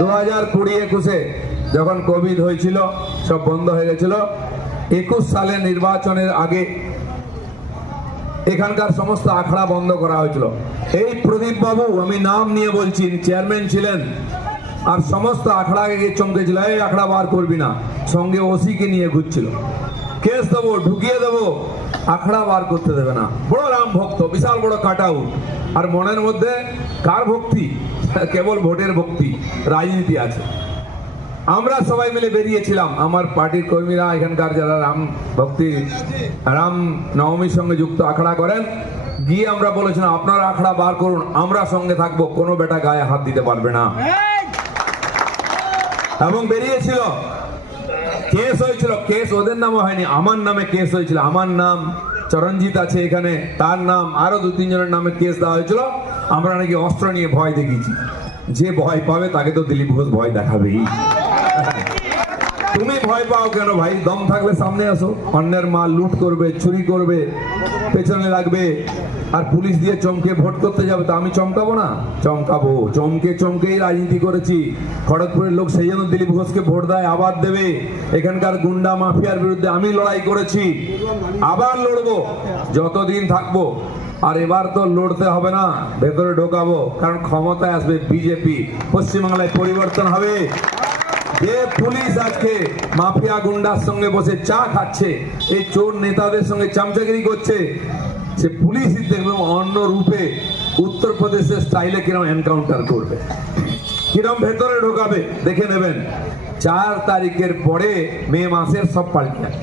2020-21 যখন কোভিড হয়েছিল, সব বন্ধ হয়ে গেছিল, 21 সালে নির্বাচনের আগে এখানকার সমস্ত আখড়া বন্ধ করা হয়েছিল। এই প্রদীপ বাবু, আমি নাম নিয়ে বলছি, চেয়ারম্যান ছিলেন, আর সমস্ত আখড়াকে গিয়ে চমকেছিল, এই আখড়া বার করবি না, সঙ্গে ওসিকে নিয়ে ঘুরছিল, কেস দেবো, ঢুকিয়ে দেবো, আখড়া বার করতে দেবে না। বড় রাম ভক্ত, বিশাল বড় কাটাউট, আর মনের মধ্যে কার ভক্তি? কেবল ভোটের ভক্তি, রাজনীতি আছে। আমরা সবাই মিলে বেরিয়েছিলাম, আমার পার্টির কর্মীরা, এখানকার যারা রাম ভক্তি, রাম নবমীর সঙ্গে যুক্ত আখড়া করেন, গিয়ে আমরা বলেছিলাম আপনারা আখড়া বার করুন, আমরা সঙ্গে থাকবো, কোনো বেটা গায়ে হাত দিতে পারবে না। এবং বেরিয়েছিল, কেস হয়েছিল, কেস ওদের নামে হয়নি, আমার নামে কেস হয়েছিল। আমার নাম চরণজিৎ আছে এখানে, তার নাম, আরো 2-3 জনের নামে কেস দেওয়া হয়েছিল। আমরা নাকি অস্ত্র নিয়ে ভয় দেখিয়েছি। যে ভয় পাবে তাকে তো দিলীপ ঘোষ ভয় দেখাবেই। তুমি ভয় পাও কেন ভাই? দম থাকলে সামনে আসো। অন্যের মাল লুট করবে, চুরি করবে, পেছনে লাগবে, আর পুলিশ দিয়ে চমকে ভোট করতে যাবে, তো আমি চমকাবো না? চমকাবো। চমকে চমকেই রাজনীতি করেছি। খড়গপুরের লোক সেই জন্য দিলীপ ঘোষকে ভোট দেয়, আবার দেবে। এখানকার গুন্ডা মাফিয়ার বিরুদ্ধে আমি লড়াই করেছি, আবার লড়বো যতদিন থাকবো। আর এবার তো লড়তে হবে না, ভেতরে ঢোকাবো, কারণ ক্ষমতায় আসবে বিজেপি, পশ্চিমবাংলায় পরিবর্তন হবে। যে পুলিশ আজকে মাফিয়া গুন্ডার সঙ্গে বসে চা খাচ্ছে, এই চোর নেতাদের সঙ্গে চামচাগিরি করছে, সে পুলিশই দেখবে অন্য রূপে উত্তরপ্রদেশের স্টাইলে কিরকম এনকাউন্টার করবে, কিরকম ভেতরে ঢোকাবে, দেখে নেবেন। 4 তারিখের পরে মে মাসের সব পাল্টে যাবে।